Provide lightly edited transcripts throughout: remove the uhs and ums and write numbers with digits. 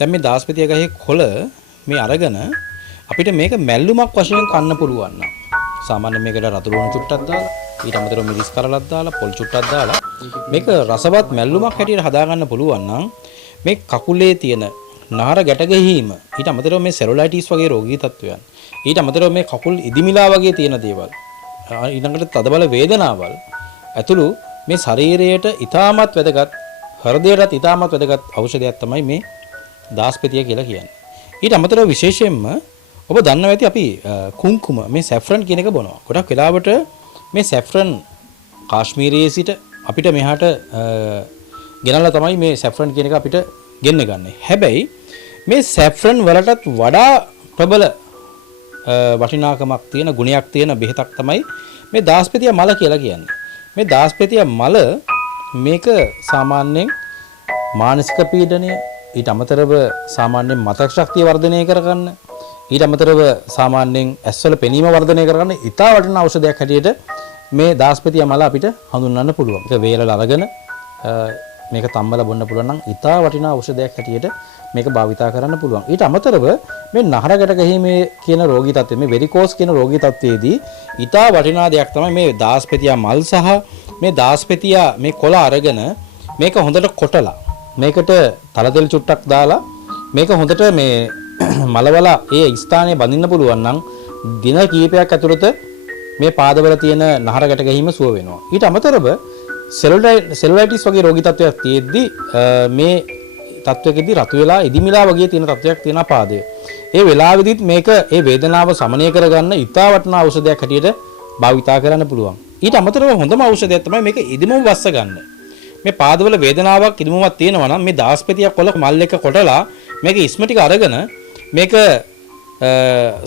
දැන් මේ දාස්පතිය ගහේ කොළ මේ අරගෙන අපිට මේක මැල්ලුමක් වශයෙන් කන්න පුළුවන් නම් සාමාන්‍යයෙන් මේකට රතු ලුණු චුට්ටක් දාලා ඊට අමතරව මිරිස් කරලක් දාලා පොල් චුට්ටක් දාලා මේක රසවත් මැල්ලුමක් හැටියට හදා ගන්න පුළුවන් නම් මේ කකුලේ තියෙන නහර ගැට ගැහිම ඊට අමතරව මේ සෙලුලයිටිස් වගේ රෝගී තත්ත්වයන් ඊට අමතරව මේ කකුල් ඉදිමිලා වගේ තියෙන දේවල් ඊළඟට තදබල වේදනාවල් ඇතුළු මේ ශරීරයට ඉතාමත් වැදගත් හෘදයටත් ඉතාමත් වැදගත් ඖෂධයක් තමයි මේ දාස්පතිය කියලා කියන්නේ. ඊට අමතරව විශේෂයෙන්ම ඔබ දන්නවා ඇති අපි කුංකුම මේ සැෆ්‍රන් කියන එක බොනවා. ගොඩක් වෙලාවට මේ සැෆ්‍රන් කාශ්මීරයේ සිට අපිට මෙහාට ගෙනල්ලා තමයි මේ සැෆ්‍රන් කියන එක අපිට ගෙන්න ගන්නේ. හැබැයි මේ සැෆ්‍රන් වලටත් වඩා ප්‍රබල වටිනාකමක් තියෙන ගුණයක් තියෙන බෙහෙතක් තමයි මේ දාස්පතිය මල කියලා කියන්නේ. මේ දාස්පතිය මල මේක සාමාන්‍යයෙන් මානසික පීඩනය ඊට අමතරව සාමාන්‍යයෙන් මතක ශක්තිය වර්ධනය කරගන්න ඊට අමතරව සාමාන්‍යයෙන් ඇස්වල පෙනීම වර්ධනය කරගන්න ඉතා වටිනා ඖෂධයක් හැටියට මේ දාස්පතිය මල අපිට හඳුන්වන්න පුළුවන්. ඒක වේලලා අරගෙන මේක තම්බලා බොන්න පුළුවන් නම් ඉතා වටිනා ඖෂධයක් හැටියට මේක භාවිතා කරන්න පුළුවන්. ඊට අමතරව මේ නහරගැට ගැහිමේ කියන රෝගී තත්ත්වය මේ වෙරිකෝස් කියන රෝගී තත්ත්වයේදී ඉතා වටිනා දෙයක් තමයි මේ දාස්පතිය මල් සහ මේ දාස්පතිය මේ කොළ අරගෙන මේක හොඳට කොටලා මේකට තලතෙල් චුට්ටක් දාලා මේක හොඳට මේ මලවල ඒ ස්ථානයේ බඳින්න පුළුවන් නම් දින කීපයක් ඇතුළත මේ පාදවල තියෙන නහරගැට ගැහිම සුව වෙනවා. ඊට අමතරව සෙලුලයිටිස් වගේ රෝගී තත්ත්වයක් තියෙද්දි මේ තත්ත්වයකදී රතු වෙලා ඉදිමිලා වගේ තියෙන තත්ත්වයක් තියෙන පාදයේ. ඒ වෙලාවෙදිත් මේක ඒ වේදනාව සමනය කරගන්න ඉතා වටිනා ඖෂධයක් හැටියට භාවිතා කරන්න පුළුවන්. ඊට අමතරව හොඳම ඖෂධයක් තමයි මේක ඉදිමුව වස්ස ගන්න. මේ පාදවල වේදනාවක් ඉදිමුවක් තියෙනවා නම් මේ දාස්පතිය කොළ මල් එක කොටලා මේක ඉස්ම ටික අරගෙන මේක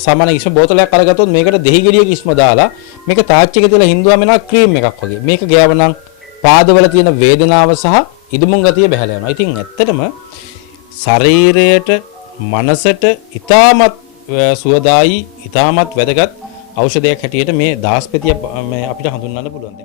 සාමාන්‍ය ඉස්ම බෝතලයක් අරගත්තොත් මේකට දෙහි ගෙඩියක ඉස්ම දාලා මේක තාච්චි එකේ තියලා හින්දුවා මෙනවා ක්‍රීම් එකක් වගේ. මේක ගෑවනම් පාදවල තියෙන වේදනාව සහ ඉදුමුන් ගතිය බැහැලා යනවා. ඉතින් ඇත්තටම ශරීරයට මනසට ඊටමත් සුවදායි ඊටමත් වැදගත් ඖෂධයක් හැටියට මේ දාස්පතිය අපිට හඳුන්වන්න පුළුවන්.